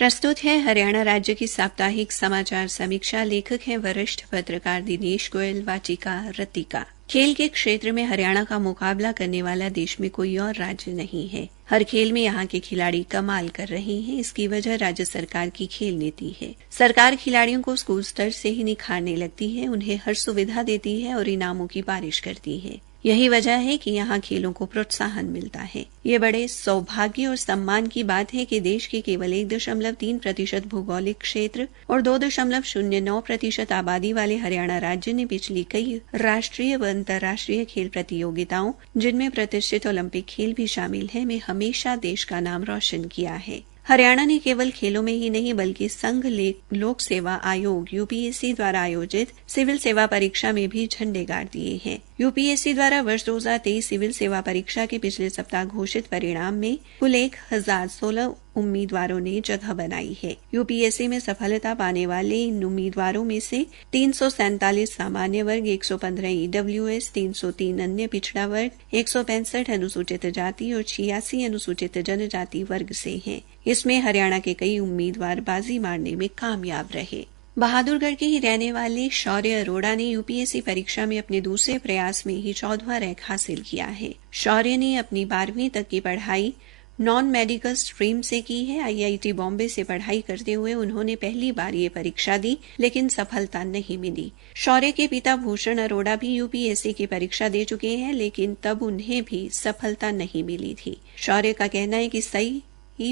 प्रस्तुत है हरियाणा राज्य की साप्ताहिक समाचार समीक्षा। लेखक हैं वरिष्ठ पत्रकार दिनेश गोयल, वाचिका रतिका। खेल के क्षेत्र में हरियाणा का मुकाबला करने वाला देश में कोई और राज्य नहीं है। हर खेल में यहाँ के खिलाड़ी कमाल कर रहे हैं। इसकी वजह राज्य सरकार की खेल नीति है। सरकार खिलाड़ियों को स्कूल स्तर से ही निखारने लगती है, उन्हें हर सुविधा देती है और इनामों की बारिश करती है। यही वजह है कि यहाँ खेलों को प्रोत्साहन मिलता है। ये बड़े सौभाग्य और सम्मान की बात है कि देश के केवल 1.3% भौगोलिक क्षेत्र और 2.09% आबादी वाले हरियाणा राज्य ने पिछली कई राष्ट्रीय व अंतर्राष्ट्रीय खेल प्रतियोगिताओं, जिनमें प्रतिष्ठित ओलंपिक खेल भी शामिल है, में हमेशा देश का नाम रोशन किया है। हरियाणा ने केवल खेलों में ही नहीं बल्कि संघ लोक सेवा आयोग यूपीएससी द्वारा आयोजित सिविल सेवा परीक्षा में भी झंडे गाड़ दिए हैं। यूपीएससी द्वारा वर्ष 2023 सिविल सेवा परीक्षा के पिछले सप्ताह घोषित परिणाम में कुल 1016 उम्मीदवारों ने जगह बनाई है। यूपीएससी में सफलता पाने वाले इन उम्मीदवारों में से 347 सामान्य वर्ग, 115 ईडब्ल्यूएस, 303 अन्य पिछड़ा वर्ग, 165 अनुसूचित जाति और 86 अनुसूचित जनजाति वर्ग से हैं। इसमें हरियाणा के कई उम्मीदवार बाजी मारने में कामयाब रहे। बहादुरगढ़ के ही रहने वाले शौर्य अरोड़ा ने यूपीएससी परीक्षा में अपने दूसरे प्रयास में ही 14वां रैंक हासिल किया है। शौर्य ने अपनी 12वीं तक की पढ़ाई नॉन मेडिकल स्ट्रीम से की है। आईआईटी बॉम्बे से पढ़ाई करते हुए उन्होंने पहली बार ये परीक्षा दी, लेकिन सफलता नहीं मिली। शौर्य के पिता भूषण अरोड़ा भी यूपीएससी की परीक्षा दे चुके हैं, लेकिन तब उन्हें भी सफलता नहीं मिली थी। शौर्य का कहना है कि सही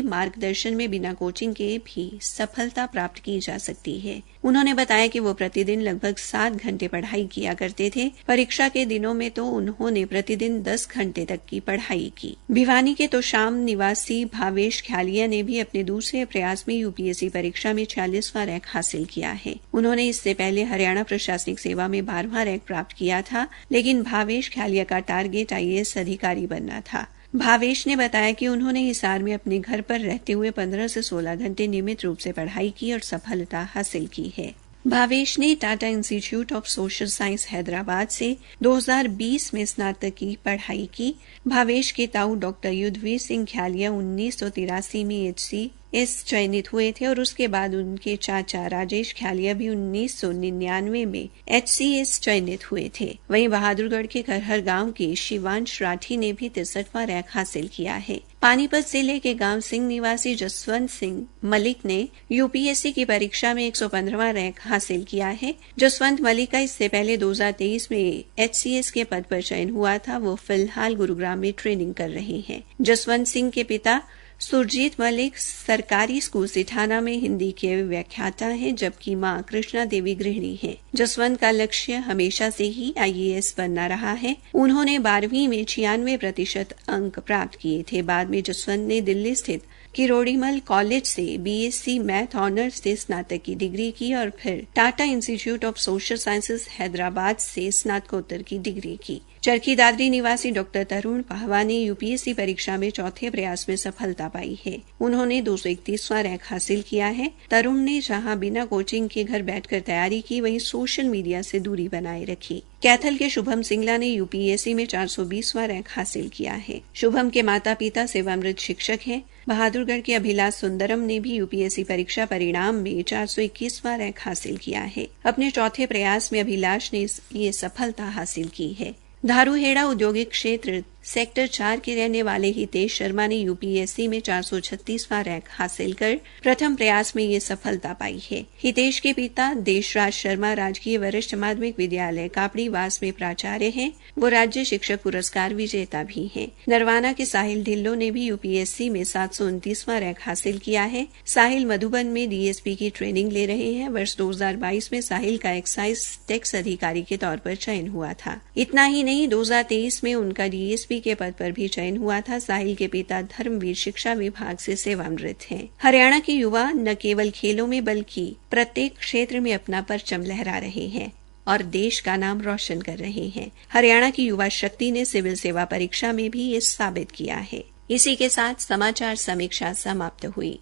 मार्गदर्शन में बिना कोचिंग के भी सफलता प्राप्त की जा सकती है। उन्होंने बताया कि वो प्रतिदिन लगभग 7 घंटे पढ़ाई किया करते थे। परीक्षा के दिनों में तो उन्होंने प्रतिदिन 10 घंटे तक की पढ़ाई की। भिवानी के तोशाम निवासी भावेश ख्यालिया ने भी अपने दूसरे प्रयास में यूपीएससी परीक्षा में 46वां रैंक हासिल किया है। उन्होंने इससे पहले हरियाणा प्रशासनिक सेवा में 12वां रैंक प्राप्त किया था, लेकिन भावेश ख्यालिया का टारगेट आईएएस अधिकारी बनना था। भावेश ने बताया कि उन्होंने हिसार में अपने घर पर रहते हुए 15 से 16 घंटे नियमित रूप से पढ़ाई की और सफलता हासिल की है। भावेश ने Tata institute of social science Hyderabad से 2020 में स्नातक की पढ़ाई की। भावेश के ताऊ डॉक्टर युद्धवीर सिंह ख्यालिया 1983 में एचसीएस चयनित हुए थे और उसके बाद उनके चाचा राजेश ख्यालिया भी 1999 में एचसीएस चयनित हुए थे। वहीं बहादुरगढ़ के खरहर गांव के शिवांश राठी ने भी 63वां रैंक हासिल किया है। पानीपत जिले के गांव सिंह निवासी जसवंत सिंह मलिक ने यूपीएससी की परीक्षा में 115वां रैंक हासिल किया है। जसवंत मलिक का इससे पहले 2023 में एचसीएस के पद पर चयन हुआ था। वो फिलहाल गुरुग्राम में ट्रेनिंग कर रहे हैं। जसवंत सिंह के पिता सुरजीत मलिक सरकारी स्कूल सिठाना में हिंदी के व्याख्याता हैं, जबकि मां कृष्णा देवी गृहिणी हैं। जसवंत का लक्ष्य हमेशा से ही आईएएस बनना रहा है। उन्होंने 12वीं में 96% अंक प्राप्त किए थे। बाद में जसवंत ने दिल्ली स्थित किरोड़ीमल कॉलेज से बीएससी मैथ ऑनर्स से स्नातक की डिग्री की और फिर Tata institute of social sciences Hyderabad से स्नातकोत्तर की डिग्री की। चरखी दादरी निवासी डॉक्टर तरुण पाहवा ने यूपीएससी परीक्षा में चौथे प्रयास में सफलता पाई है। उन्होंने 231वां रैंक हासिल किया है। तरुण ने जहां बिना कोचिंग के घर बैठकर तैयारी की, वहीं सोशल मीडिया से दूरी बनाए रखी। कैथल के शुभम सिंगला ने यूपीएससी में 420वां रैंक हासिल किया है। शुभम के माता पिता सेवानिवृत्त शिक्षक हैं। बहादुरगढ़ के अभिलाष सुंदरम ने भी यूपीएससी परीक्षा परिणाम में 421वां रैंक हासिल किया है। अपने चौथे प्रयास में अभिलाष ने ये सफलता हासिल की है। धारूहेड़ा औद्योगिक क्षेत्र सेक्टर 4 के रहने वाले हितेश शर्मा ने यूपीएससी में 436वां रैंक हासिल कर प्रथम प्रयास में ये सफलता पाई है। हितेश के पिता देशराज शर्मा राजकीय वरिष्ठ माध्यमिक विद्यालय कापड़ीवास में प्राचार्य हैं। वो राज्य शिक्षक पुरस्कार विजेता भी हैं। नरवाना के साहिल ढिल्लो ने भी यूपीएससी में 729वां रैंक हासिल किया है। साहिल मधुबन में डीएसपी की ट्रेनिंग ले रहे हैं। वर्ष 2022 में साहिल का एक्साइज टैक्स अधिकारी के तौर पर चयन हुआ था। इतना ही नहीं, 2023 में उनका डीएसपी के पद पर भी चयन हुआ था। साहिल के पिता धर्मवीर शिक्षा विभाग से सेवानिवृत्त हैं। हरियाणा के युवा न केवल खेलों में बल्कि प्रत्येक क्षेत्र में अपना परचम लहरा रहे हैं और देश का नाम रोशन कर रहे हैं। हरियाणा की युवा शक्ति ने सिविल सेवा परीक्षा में भी ये साबित किया है। इसी के साथ समाचार समीक्षा समाप्त हुई।